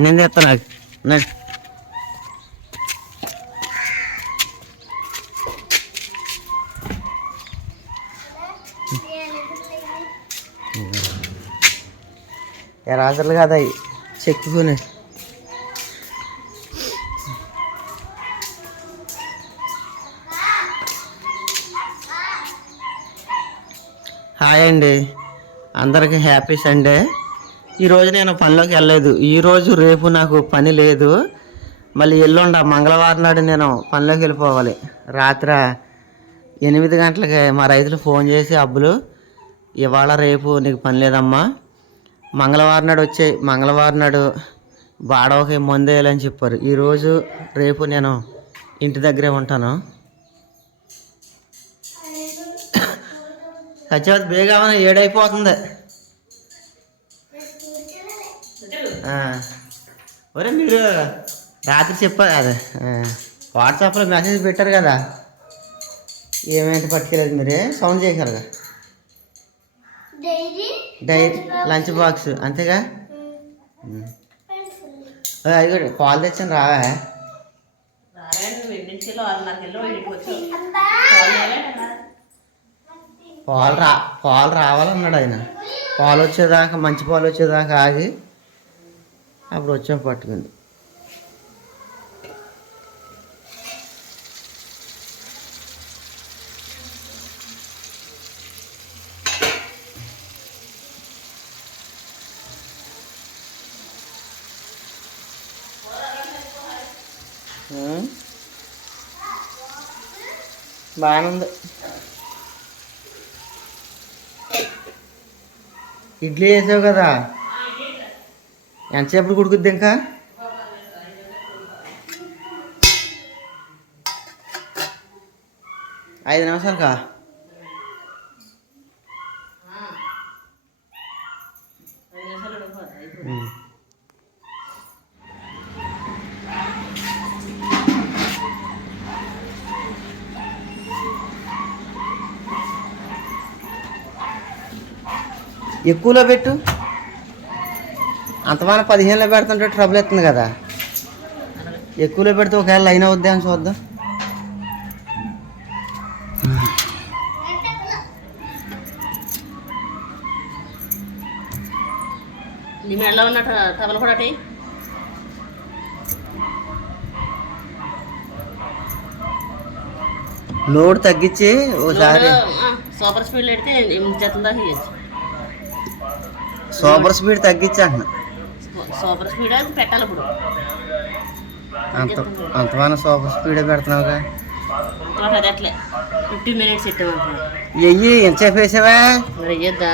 నేను తెస్తాను నాకు. కదా అవి. చెక్కుకుని హాయ్ అండి. అందరికీ హ్యాపీ సండే. ఈరోజు నేను పనిలోకి వెళ్ళలేదు. ఈరోజు రేపు నాకు పని లేదు. మళ్ళీ ఎల్లుండ మంగళవారం నాడు నేను పనిలోకి వెళ్ళిపోవాలి. రాత్రి ఎనిమిది గంటలకి మా రైతులు ఫోన్ చేసి అబ్బులు ఇవాళ రేపు నీకు పని లేదమ్మా. మంగళవారం నాడు వచ్చాయి మంగళవారం నాడు బాడవకి మందేయాలని చెప్పారు. ఈరోజు రేపు నేను ఇంటి దగ్గరే ఉంటాను. సత్యవతి బేగా ఏడైపోతుంది. ఒరే మీరు రాత్రి చెప్పారు అదే వాట్సాప్లో మెసేజ్ పెట్టారు కదా. ఏమైతే పట్టుకెళ్ళదు మీరే? సౌండ్ చేయగలగా డైరీ లంచ్ బాక్స్. అంతేగా? అది కూడా పాలు తెచ్చాను రావా? పాలు రా పాలు రావాలన్నాడు ఆయన. పాలు వచ్చేదాకా మంచి పాలు వచ్చేదాకా ఆగి అప్పుడు వచ్చాం పట్టుకుంది. ఉంది ఇడ్లీ వేసావు కదా? ఎంతసేపు కుడుకుద్ది ఇంకా? ఐదు నిమిషాలు కా. ఎక్కువలో పెట్టు. అంతమాన పదిహేనులో పెడుతుంటే ట్రబుల్ ఎత్తుంది కదా. ఎక్కువలో పెడితే ఒకవేళ లైన్ అవుద్ది అని చూద్దాం. నీ మెడలో ఉన్న టవల్ కూడా లోడ్ తగ్గించి ఓసారి సూపర్ స్పీడ్ పెడితే ఎనిమిది చేతుల దాకా ఇవ్వచ్చు సూపర్ స్పీడ్ తగ్గించి అంటున్నా సూపర్ స్పీడ్ పెట్టాలి ఇప్పుడు. అంత అంతమాన సూపర్ స్పీడే పెడుతున్నావుగా? అంతమాట అది అట్లే. ఫిఫ్టీన్ మినిట్స్ ఇట్టామంటున్నాడు ఎయ్యి ఎంతసేపు వేసావా? మరి అయ్యొద్దా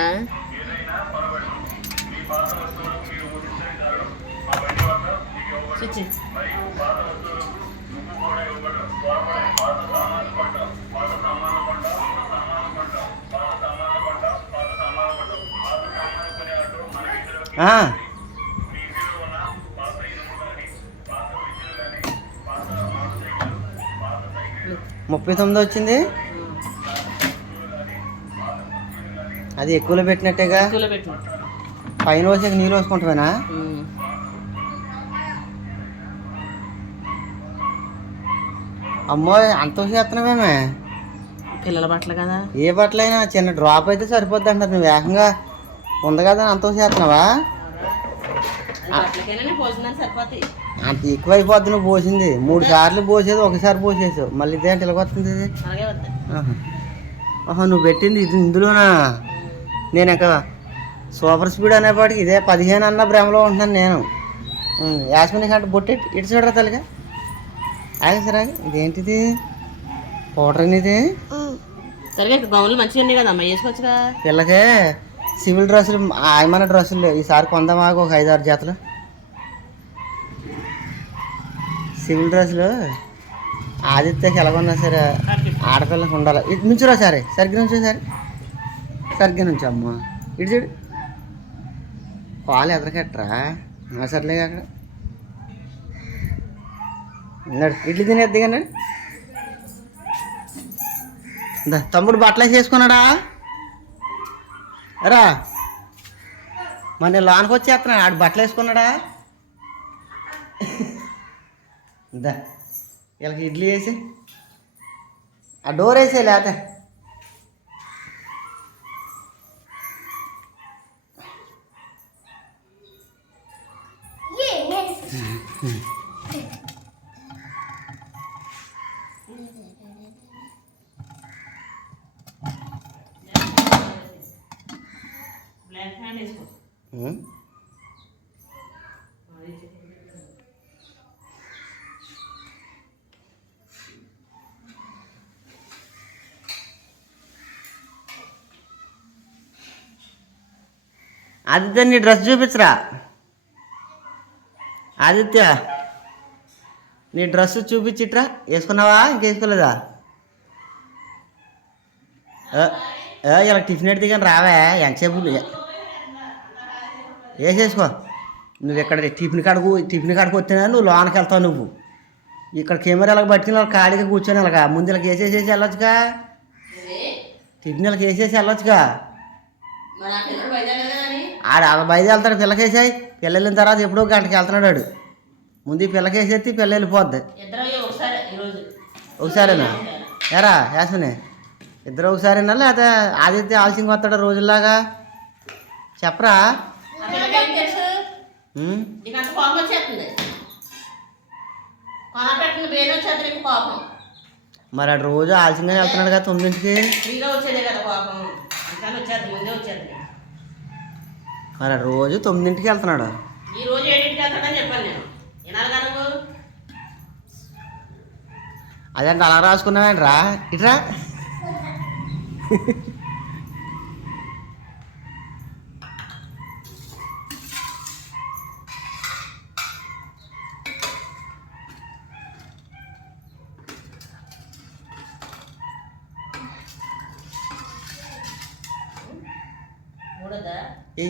స్విచ్. ఆ. ముప్పై తొమ్మిది వచ్చింది. అది ఎక్కువలో పెట్టినట్టేగా? పైన వచ్చాక నీళ్ళు పోసుకుంటామేనా ఉమ్. అమ్మో అంత చేస్తున్నామేమే పిల్లల బట్టలు కదా. ఏ బట్టలైనా చిన్న డ్రాప్ అయితే సరిపోద్ది అంటారు. నువ్వు వేగంగా ఉంది కదా అంత చేస్తున్నావా అంత ఎక్కువ అయిపోద్ది నువ్వు పోసింది. మూడు సార్లు పోసేది ఒకసారి పోసేసావు. మళ్ళీ ఇదే అంటే వస్తుంది? ఇది ఆహా. నువ్వు పెట్టింది ఇది ఇందులోనా? నేను ఇంకా సూపర్ స్పీడ్ అనేపాటికి ఇదే పదిహేను అన్న భ్రమలో ఉంటున్నాను నేను. యాస్మిని కంటే బొట్టెట్టి ఇటు చూడరా తల్లిగా? ఆగి సరే ఇదేంటిది? పౌడర్ ఇది సరిగా గౌన్లు మంచిగా ఉన్నాయి కదా అమ్మ వేసుకోవచ్చుగా. పిల్లకే సివిల్ డ్రెస్సులు ఆయమైన డ్రెస్సులు ఈసారి కొందామాకు ఒక ఐదు ఆరు జతలు. సివిల్ డ్రెస్సులు ఆదిత్యకి ఎలాగొన్నా సరే ఆడపిల్లకి ఉండాలి. ఇటు నుంచురా సరే సరిగ్గా నుంచో సరే సరిగ్గా నుంచి అమ్మ. ఇటు చూడు. పాలు ఎదరకట్రా మా సర్లే అక్కడ ఇడ్లీ తినేద్ది కానీ తమ్ముడు బట్టలు వేసుకున్నాడా రా. మరి నేను లోనికి వచ్చేస్తున్నాను ఆడు బట్టలు వేసుకున్నాడా? దా వీళ్ళకి ఇడ్లీ వేసి. ఆ డోర్ వేసే లేత. Mm-hmm. ఆదిత్య నీ డ్రెస్ చూపించరా? ఆదిత్య నీ డ్రెస్ చూపించిట్రా? వేసుకున్నావా? ఇంకేసుకోలేదా ఇలా టిఫిన్ ఎడితే కానీ రావే ఎంతసేపు వేసేసుకో. నువ్వు ఇక్కడ టిఫిన్ కాడకు టిఫిన్ కాడకు వచ్చినా నువ్వు లోనకి వెళ్తావు నువ్వు. ఇక్కడ కెమెరా ఇలా పట్టుకుని ఇలా ఖాళీగా కూర్చొని ఇలాగా ముందు ఇలా వేసేసేసి వెళ్ళొచ్చుగా. టిఫిన్ ఇలా వేసేసి వెళ్ళొచ్చుగా. ఆడు అలా బయట వెళ్తాడు పిల్లకేసాయి పిల్ల వెళ్ళిన తర్వాత ఎప్పుడో గంటకి వెళ్తున్నాడు ఆడు ముందు ఈ పిల్లకేసేసి పిల్ల వెళ్ళిపోద్ది. ఒకసారేనా? ఎరా యాసనే ఇద్దరు ఒకసారేనా? లేదా ఆదిత్య ఆలస్యంగా వస్తాడు రోజుల్లాగా? చెప్పరా? కోపం వచ్చేస్తుంది. వచ్చేది నీకు కోపం. మరి ఆడు రోజు ఆలస్యంగా వెళ్తున్నాడు కదా తొమ్మిదింటికి? ఫ్రీగా వచ్చేదే కదా కోపం. అందుకని వచ్చేది ముందే వచ్చేది. మరి ఆడు రోజు తొమ్మిదింటికి వెళ్తున్నాడు. ఈ రోజు ఏడింటికి వెళ్తాడని చెప్పాను నేను. వినాలి కదా నువ్వు. అదేంటి అలా రాసుకున్నావేంట్రా? ఇట్రా? ఏ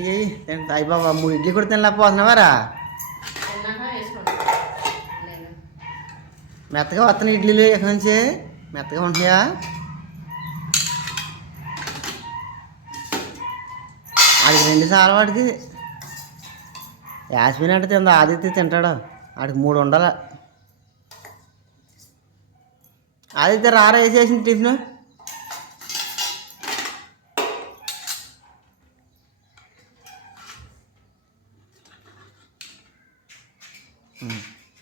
అయ్యి బాబా మూడు ఇడ్లీ కూడా తినలేకపోతున్నావారా మెత్తగా వస్తున్నాయి ఇడ్లీలు ఎక్కడి నుంచి. మెత్తగా ఉంటున్నాయా? ఆడికి రెండు సార్లు వాడికి. యాస్మిన్ అంటే తిందా ఆదిత్య తింటాడు. ఆడికి మూడు ఉండాల. ఆదిత్య రారా వేసేసింది టిఫిన్?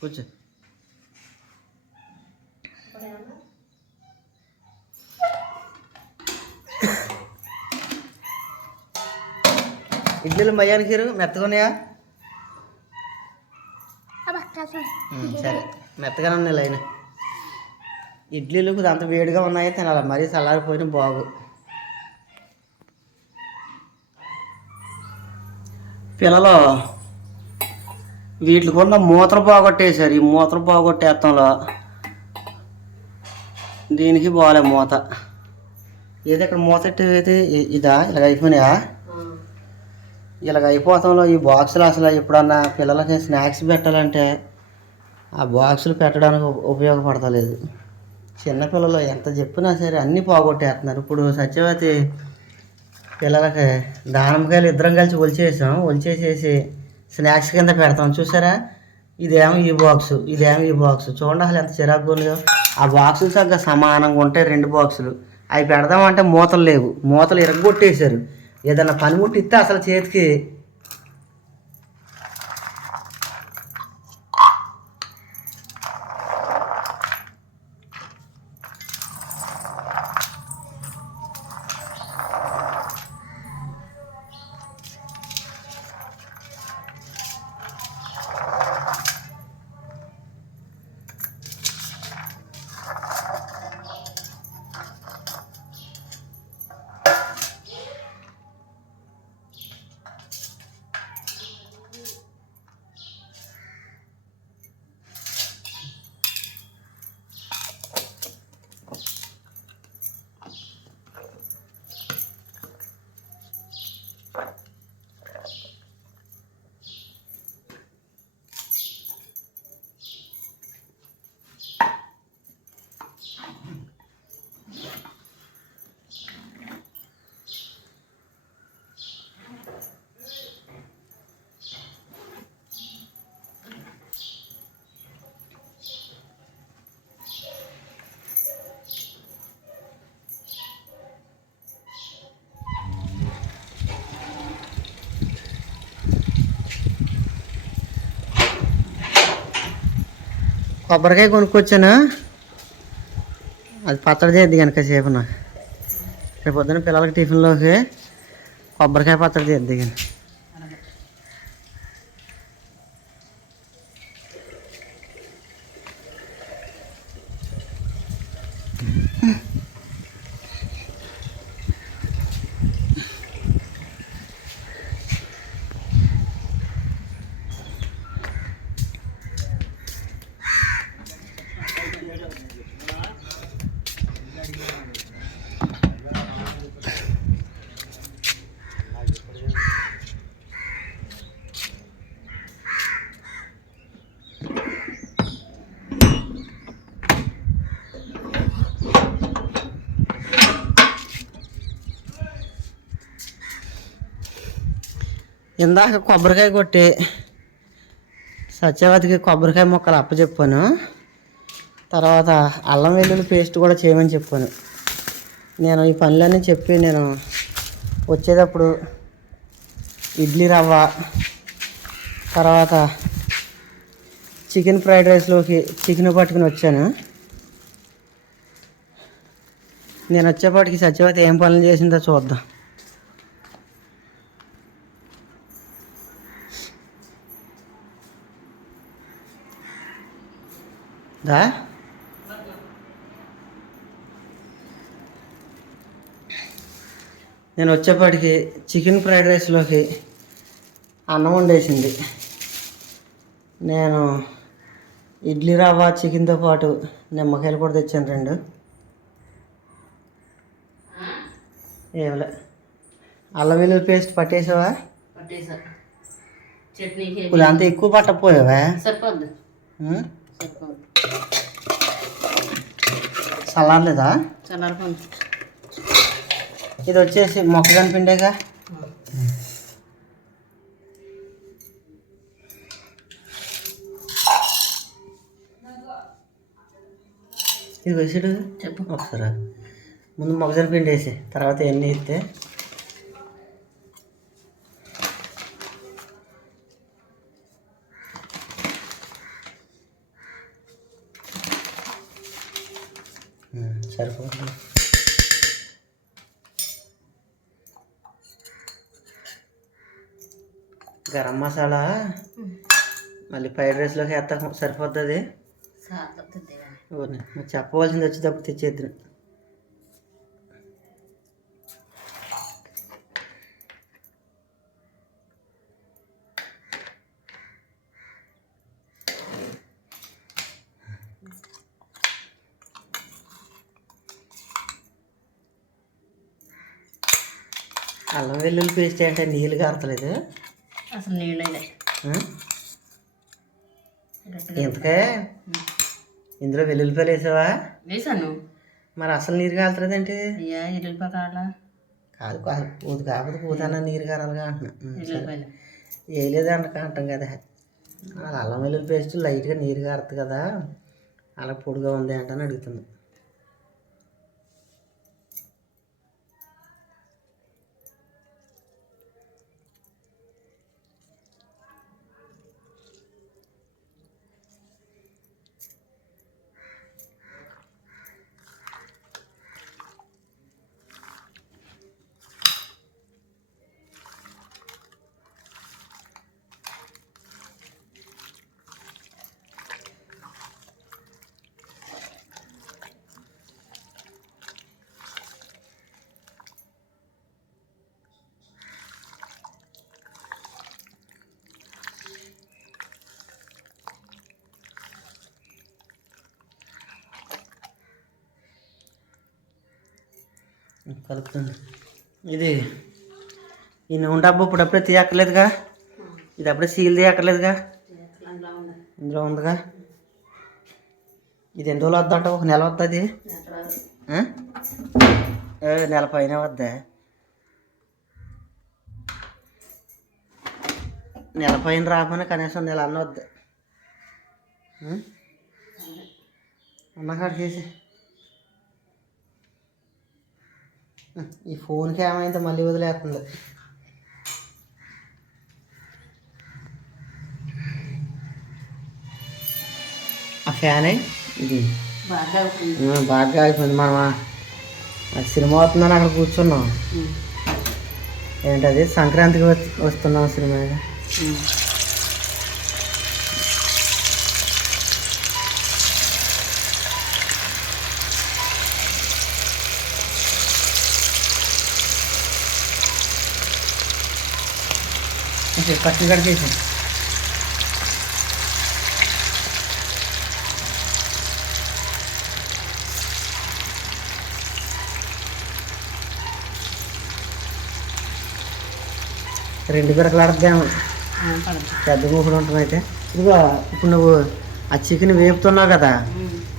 కూర్చో. ఇడ్లీలు మయ్యానికి మెత్తగా ఉన్నాయా? సరే. మెత్తగానే ఉన్నాయి లైన్. ఇడ్లీలు కొద్దిగా అంత వేడిగా ఉన్నాయి తినాలి. మరీ చల్లారిపోయిన బాగు. పిల్లలు వీటికి ఉన్న మూత్ర పోగొట్టేశారు. ఈ మూత్ర పోగొట్టేత్తంలో దీనికి బాగాలే మూత. ఏది ఇక్కడ మూత ఇ- ఇదా? ఇలాగ అయిపోయినాయా? ఇలాగ అయిపోతాంలో ఈ బాక్సులు అసలు ఎప్పుడన్నా పిల్లలకి స్నాక్స్ పెట్టాలంటే ఆ బాక్సులు పెట్టడానికి ఉపయోగపడతలేదు. చిన్నపిల్లలు ఎంత చెప్పినా సరే అన్నీ పోగొట్టేస్తున్నారు ఇప్పుడు సత్యవతి పిల్లలకి దానిమ్మకాయలు ఇద్దరం కలిసి ఒలిచేసాం. ఒలిచేసేసి స్నాక్స్ కింద పెడతాం. చూసారా? ఇదేమో ఈ బాక్స్ ఇదేమో ఈ బాక్స్ చూడండి అసలు ఎంత చిరాకు ఉందో. ఆ బాక్సులు సగ్గా సమానంగా ఉంటాయి రెండు బాక్సులు అవి పెడదామంటే మూతలు లేవు. మూతలు ఇరగొట్టేశారు. ఏదన్నా పనిముట్టు ఇస్తే అసలు చేతికి కొబ్బరికాయ కొనుక్కొచ్చానా? అది పచ్చడి చేద్ది కనుక సేపు నాకు. రేపు పొద్దున్న పిల్లలకి టిఫిన్లోకి కొబ్బరికాయ పచ్చడి చేద్ది కానీ ఇందాక కొబ్బరికాయ కొట్టి సత్యవతికి కొబ్బరికాయ ముక్కలు అప్పచెప్పాను. తర్వాత అల్లం వెల్లుల్లి పేస్ట్ కూడా చేయమని చెప్పాను. నేను ఈ పనులన్నీ చెప్పి నేను వచ్చేటప్పుడు ఇడ్లీ రవ్వ తర్వాత చికెన్ ఫ్రైడ్ రైస్లోకి చికెన్ పట్టుకుని వచ్చాను. నేను వచ్చేపాటికి సత్యవతి ఏం పనులు చేసిందో చూద్దాం. దా నేను వచ్చేపాటికి చికెన్ ఫ్రైడ్ రైస్లోకి అన్నం వండేసింది. నేను ఇడ్లీ రవ్వ చికెన్తో పాటు నిమ్మకాయలు కూడా తెచ్చాను రెండు. ఏమలే. అల్లం వెల్లుల్లి పేస్ట్ పట్టేసావా? ఇప్పుడు అంత ఎక్కువ పట్టకపోయావా? సరిపోద్ది? సరిపోద్ది. చల్లారలేదా చల్లారిపోయింది ఇది వచ్చేసి మొక్కజొన్న పిండేగా? ఇది వేసాడు చెప్పు. ఒకసారి ముందు మొక్కజొన్న పిండి వేసి తర్వాత ఎన్ని వేస్తే గరం మసాలా. మళ్ళీ ఫ్రైడ్ రైస్లోకి వేస్తా సరిపోతుంది. చెప్పవలసింది వచ్చేటప్పుడు తెచ్చేద్దును అల్లం వెల్లుల్లి పేస్ట్ అంటే నీళ్ళు కారతలేదు. అసలు నీళ్ళైనా ఆ? ఇంతకే ఇందులో వెల్లుల్లిపాయలు వేసావా? వేసాను. మరి అసలు నీరు కాలుతుందంటే అయ్యా ఎల్లుల్లిపాయ కావాలా? కాదు కాదు పూత కాకపోతే పూతన్నా నీరు కారాలిగా అంటున్నా. వేయలేదంట అంటాం కదా. అది అల్లం వెల్లుల్లి పేస్ట్ లైట్గా నీరు కారుతుంది కదా. అలా పొడిగా ఉంది అంటని అడుగుతుంది కలుపుతుంది. ఇది ఈ నూనె డబ్బు ఇప్పుడప్పుడే తీయక్కర్లేదుగా? ఇది అప్పుడే సీల్ తీయక్కర్లేదుగా? ఇందులో ఉందిగా? ఇది ఎన్ని రోజులు వద్దంట ఒక నెల వస్తుంది నెల పైన వద్దా? నెల పైన రాకపోయినా కనీసం నెల అన్న వద్దా? అన్నకాడ చేసి ఈ ఫోన్కి ఏమైందో మళ్ళీ వదిలేస్తుంది. ఆ ఫ్యాన్? ఇది. బాగా అయిపోయింది. మనం సినిమా అవుతుందని అక్కడ కూర్చున్నాం. ఏంటది? సంక్రాంతికి వస్తున్నాం సినిమా. ఉమ్. పచ్చి కట్ చేసి రెండు పిరకలాడద్దాము పెద్ద ఉంటుంది అయితే ఇదిగో ఇప్పుడు నువ్వు ఆ చికెన్ వేపుతున్నావు కదా.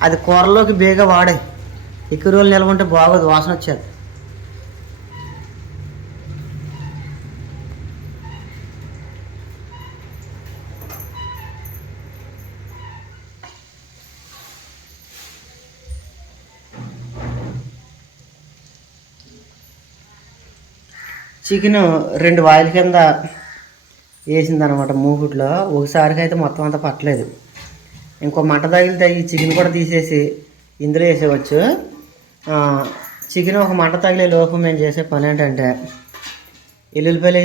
అది కూరలోకి బేగా వాడే ఎక్కువ రోజులు నిల్వ ఉంటే బాగోదు వాసన వచ్చేది. చికెన్ రెండు వాయిల కింద వేసింది అనమాట మూగుట్లో ఒకసారికి అయితే మొత్తం అంతా పట్టలేదు. ఇంకో మంట తగిలితే ఈ చికెన్ కూడా తీసేసి ఇందులో వేసేవచ్చు చికెన్ ఒక మంట తగిలే లోపు మేము చేసే పని ఏంటంటే ఎల్లుల్లిపాయలు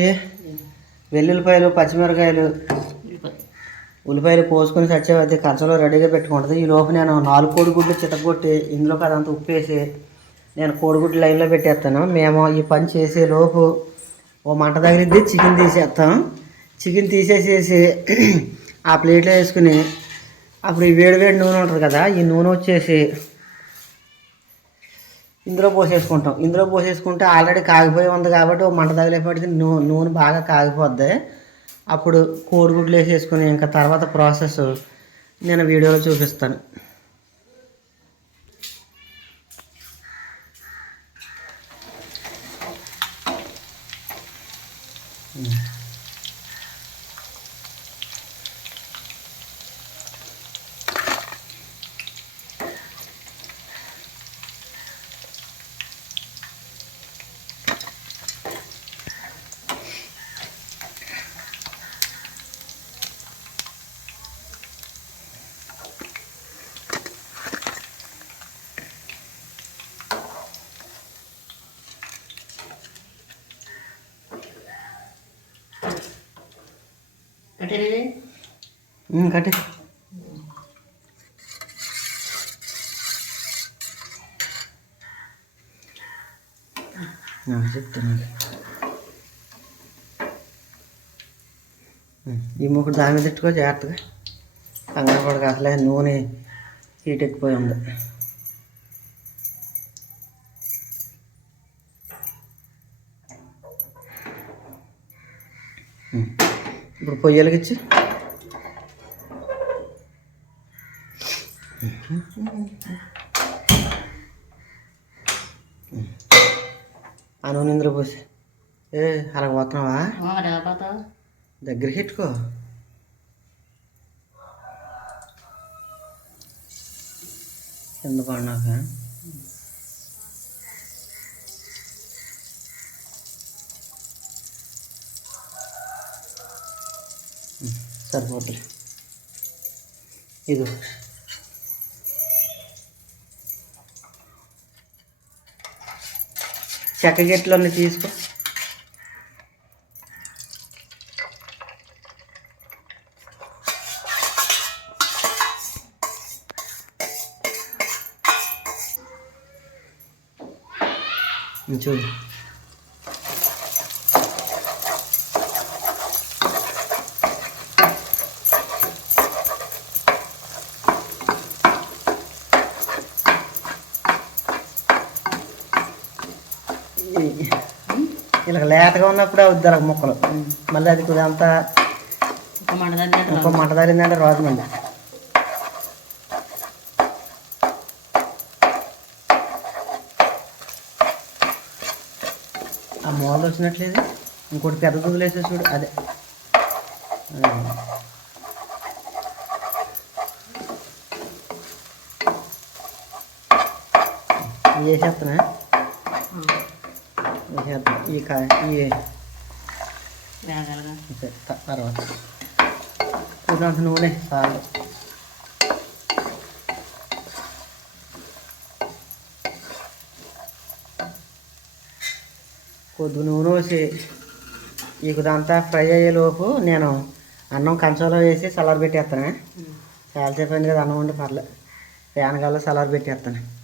వెల్లుల్లిపాయలు పచ్చిమిరకాయలు ఉల్లిపాయలు కోసుకొని సచ్చేవైతే కంచంలో రెడీగా పెట్టుకుంటుంది. ఈ లోపు నేను నాలుగు కోడిగుడ్లు చితగొట్టి ఇందులోకి అదంతా ఉప్పేసి నేను కోడిగుడ్లు లైన్లో పెట్టేస్తాను. మేము ఈ పని చేసే లోపు ఓ మంట తగిలిద్ది చికెన్ తీసేస్తాం చికెన్ తీసేసేసి ఆ ప్లేట్లో వేసుకుని అప్పుడు ఈ వేడి వేడి నూనె ఉంటుంది కదా ఈ నూనె వచ్చేసి ఇందులో పోసేసుకుంటాం. ఇందులో పోసేసుకుంటే ఆల్రెడీ కాగిపోయి ఉంది కాబట్టి ఓ మంట తగిలేపటికి నూ నూనె బాగా కాగిపోద్ది. అప్పుడు కోడిగుడ్లు వేసేసుకుని ఇంకా తర్వాత ప్రాసెస్ నేను వీడియోలో చూపిస్తాను. 嗯。ఉమ్, కట్టి ఆ, చెప్తాను ఉమ్, ఈ ముక్కుడు దాని మీద పెట్టుకో జాగ్రత్తగా కంగారు పడక అసలే నూనె హీట్ ఎక్కిపోయి ఉంది ఇప్పుడు పొయ్యలకి ఇచ్చి ఆ నూనె ఇందులో పోసి. ఏ అలా పోతున్నావా? దగ్గర ఎలా పెట్టుకో. కింద పడినాక. సరిపోతుంది ఇది చెక్క గిట్లన్నీ తీసుకో. చూడు ఈ- లేతగా ఉన్నప్పుడే అవుద్ది అలా ముక్కలు. మళ్ళీ అది దగ్గర ఇంకో మంట తగిలిందంటే రాదు మళ్ళీ. ఆ మోదలు వచ్చినట్లేదు ఇంకోటి పెద్ద వదిలేసే చూడు అదే. ఆ. ఈ కాయ ఈ తర్వాత. నూనె చాలు కొద్ది నూనె వేసి ఇదంతా ఫ్రై అయ్యేలోపు నేను అన్నం కంచోలో వేసి సలార్ పెట్టేస్తాను. చాలాసేపు అయింది కదా అన్నం ఉండి పర్లేదు ఫ్యాన్ గల్లో సలార్ పెట్టేస్తాను.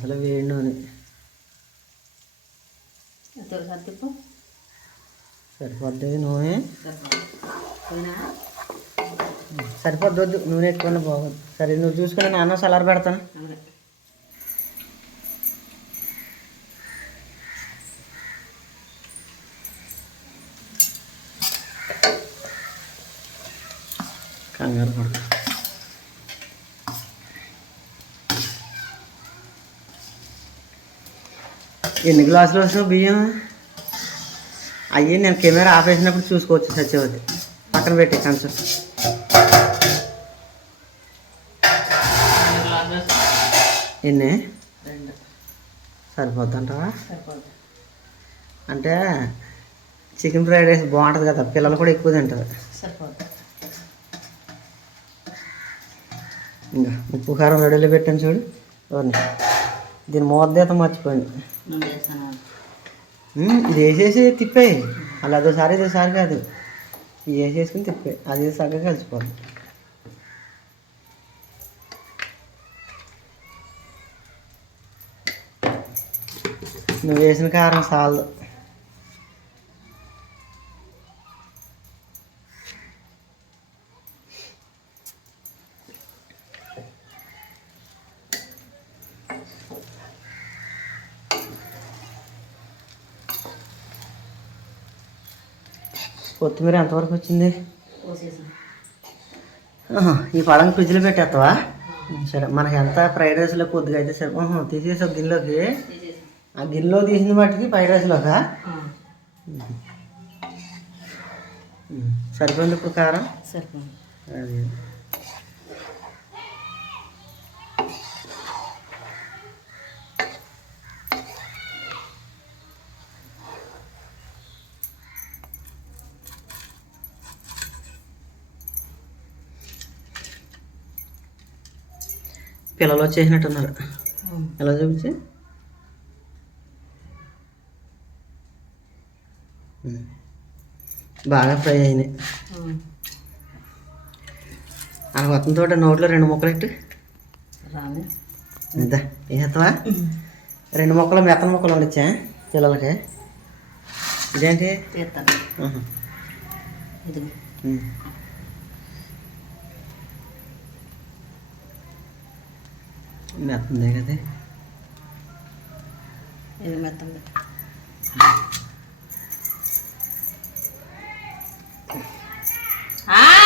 అసలు వేడి నూనె సరిపోద్ది నూనె. సరిపోద్ది? నూనె ఎక్కువ బాగోదు సరే నువ్వు చూసుకుని నేను అన్నం చల్లారి పెడతాను. ఎన్ని గ్లాసులు వచ్చినావు బియ్యం? అయ్యి నేను కెమెరా ఆపేసినప్పుడు చూసుకోవచ్చు సత్యవతి. పక్కన పెట్టి గ్లాసులు ఎన్ని? సరిపోద్దంటావా? అంటే చికెన్ ఫ్రైడ్ రైస్ బాగుంటుంది కదా పిల్లలు కూడా ఎక్కువ తింటారు. ఇంకా ఉప్పు కారం రెడీలో పెట్టాను చూడు. ఓర్ని. దీని మూత మర్చిపోయింది. ఇది వేసేసి తిప్పేయి. అలా అదోసారి ఇదోసారి కాదు. ఇది వేసేసుకుని తిప్పే అది సరిగ్గా కలిసిపోదు నువ్వు వేసిన కారం చాలదు కొత్తిమీర ఎంతవరకు వచ్చింది? ఈ పడం ఫ్రిడ్జ్లో పెట్టేస్తావా? సరే మనకి ఎంత ఫ్రైడ్ రైస్లో కొద్దిగా అయితే సరే తీసేసి ఒక గిన్నెలోకి. ఆ గిన్నెలో తీసిన వాటికి ఫ్రైడ్ రైస్లోకా? సరిపోయింది ఇప్పుడు కారం? సరిపోయింది. అది. పిల్లలు వచ్చేసినట్టున్నారు. ఎలా చూపించి. బాగా ఫ్రై అయినాయి. ఆ మొత్తం తోట నోట్లో రెండు ముక్కలు రాము ఇద్దా వేస్తావా రెండు ముక్కలు మెత్తన ముక్కలు ఉండొచ్చా పిల్లలకి. ఇదేంటి. ఇది మెత్తందే కదా ఇది? మెత్తంది. ఆ?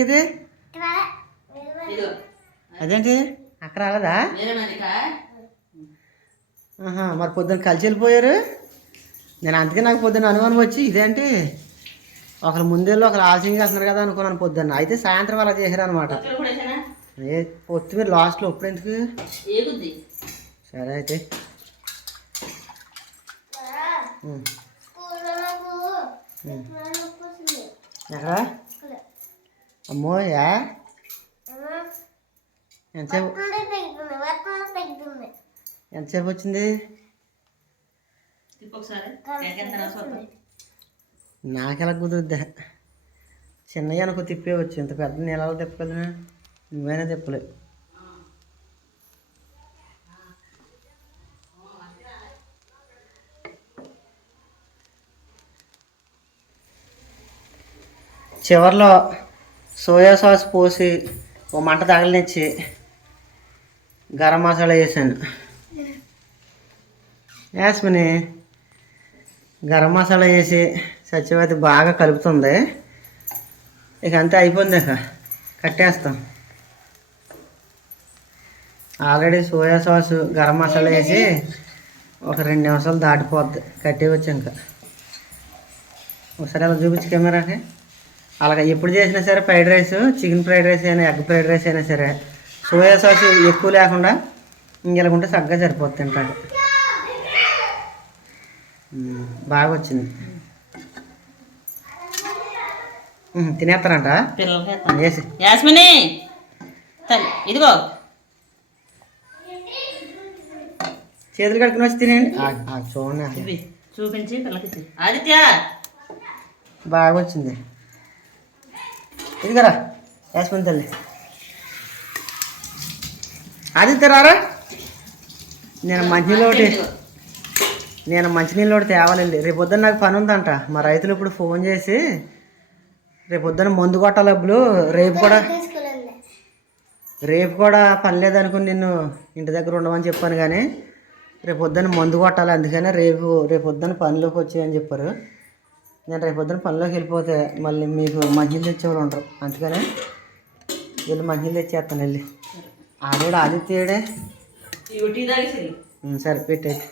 ఇదిగో. అదేంటి? అక్కడ రాలేదా? ఆహా మరి పొద్దున్న కలిసి వెళ్ళిపోయారు. నేను అందుకే నాకు పొద్దున్న అనుమానం వచ్చి ఇదేంటి? ఒకరు ముందేళ్ళు ఒకరు ఆలస్యంగా వస్తున్నారు కదా అనుకున్నాను పొద్దున్న. అయితే సాయంత్రం అలా చేశారు అనమాట ఏ కొత్తిమీర లాస్ట్లో ఎప్పుడు ఎందుకు? సరే అయితే. ఎక్కడ? అమ్మో యా ఎంతసేపు ఎంతసేపు వచ్చింది? నాకెలా కుదురుద్దా? చిన్నయ్య అనుకో తిప్పేవచ్చు ఇంత పెద్ద నీళ్ళలో తిప్పగలనా? నువ్వైనా తిప్పలేవు చివర్లో సోయా సాస్ పోసి ఓ మంట తగలనిచ్చి గరం మసాలా వేసాను. యాస్మిని గరం మసాలా వేసి సత్యవతి బాగా కలుపుతుంది. ఇక అంతే అయిపోయింది ఇక. కట్టేస్తాం. Already soya sauce garam masala వేసి ఒక రెండు నిమిషాలు దాటిపోద్ది. కట్టేవచ్చు ఇంకా. ఒకసారి అలా చూపించు కెమెరాకి. అలాగే ఎప్పుడు చేసినా సరే fried rice chicken fried rice అయినా ఎగ్ ఫ్రైడ్ రైస్ అయినా సరే సోయా సాస్ ఎక్కువ లేకుండా ఇంకెలాగుంటే చక్కగా సరిపోతుంది తింటాడు. బాగా వచ్చింది. తినేస్తారంట యాస్మిని! ఇదిగో. చేతులు కడుకుని వచ్చి తినేయండి. ఆగు, చూడండి. చూపించి పిల్లలకి ఇచ్చి. ఆదిత్య! బాగా వచ్చింది. ఇదిగరా యాస్మిన్ తల్లి. ఆదిత్య రారా నేను మంచినీళ్ళు ఒకటి నేను మంచినీళ్ళు ఒకటి తేవాలండి. రేపు పొద్దున్న నాకు పని ఉందంట. మా రైతులు ఇప్పుడు ఫోన్ చేసి రేపు పొద్దున్న మందు కొట్టాలి డబ్బులు రేపు కూడా రేపు కూడా పని లేదనుకుని నిన్ను ఇంటి దగ్గర ఉండమని చెప్పాను కానీ రేపు పొద్దున్న మందు కొట్టాలి. అందుకనే రేపు రేపు పొద్దున్న పనిలోకి వచ్చాయని చెప్పారు. నేను రేపు పొద్దున్న పనిలోకి వెళ్ళిపోతే మళ్ళీ మీకు మంచినీళ్ళు తెచ్చేవాళ్ళు ఉంటారు. అందుకనే వెళ్ళి మంచినీళ్ళు తెచ్చేస్తాను వెళ్ళి. ఆడోడు ఆదిత్యుడే సరే పెట్టేసి